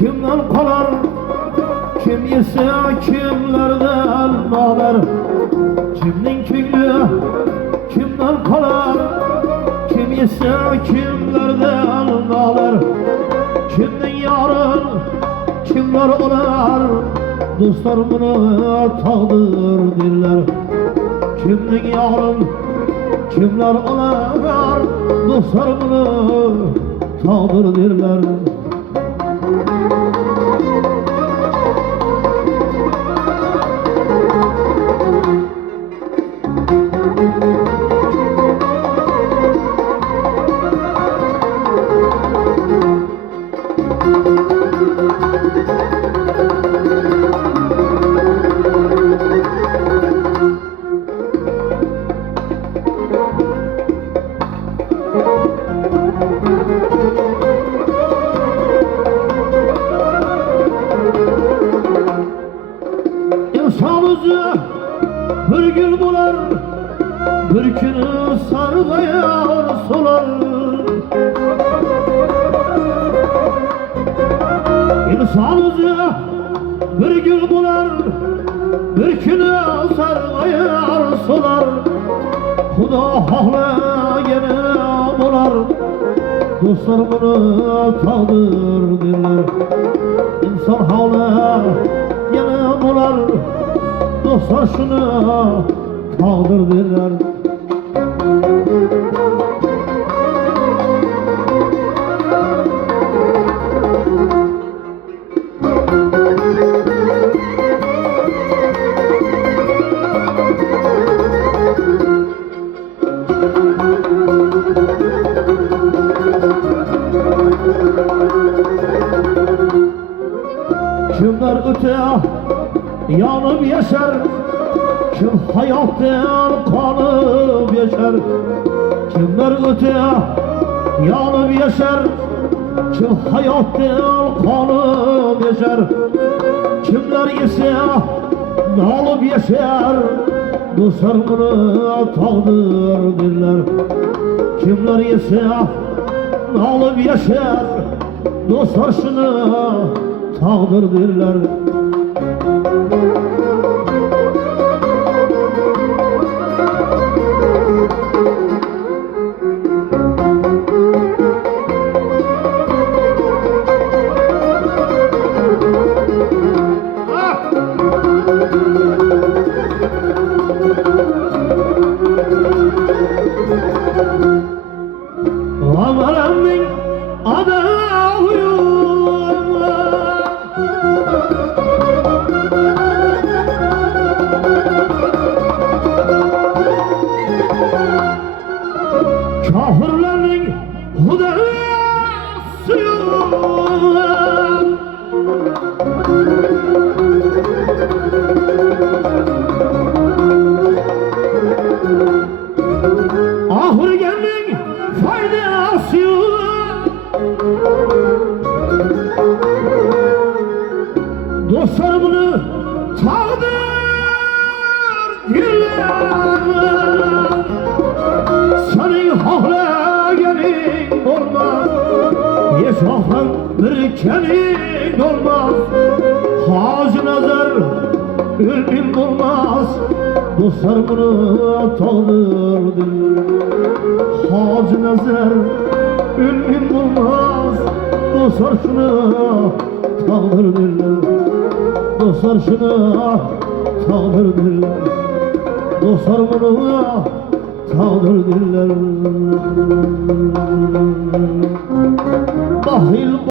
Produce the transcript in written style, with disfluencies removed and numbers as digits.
kimden kalar, kim ise kimlerden ağlar. Kimnin köylü kimden kalar, kim ise kimlerden ağlar. Kimden yarın kimler olar, dostlar bunu takdir derler. Kimden yarın kimler olar, dostlar bunu takdir derler. İnsan özü bir gül bular, bir günü sargayar solar. İnsan özü bir gül bular, bir günü sargayar solar. Xudo xohlagani bo'lar, dostlar buni taqdir derler. İnson xohlagani bo'lar, dostlar shuni taqdir derler. Kimler öte yanıp yaşar, kim hayattan kalıp yaşar. Kimler öte yanıp yaşar, kim hayattan kalıp yaşar. Kimler ise nalıp yaşar, dostlar bunu takdir derler. Kimler ise nalıp yaşar, dostlar şunu takdir derler. Amanın adı kafirlerin hudası ahır gelin faydası dostlar bunu takdir derler. Senin hohlaganing olmaz, yaşahan bir kening olmaz. Hacı nazar ölüm olmaz, dostlar bunu takdir derler. Hacı nazar ölüm olmaz, dostlar şunu takdir derler. Dostlar şunu takdir derler. Dostlar bunu takdir derler. Bahil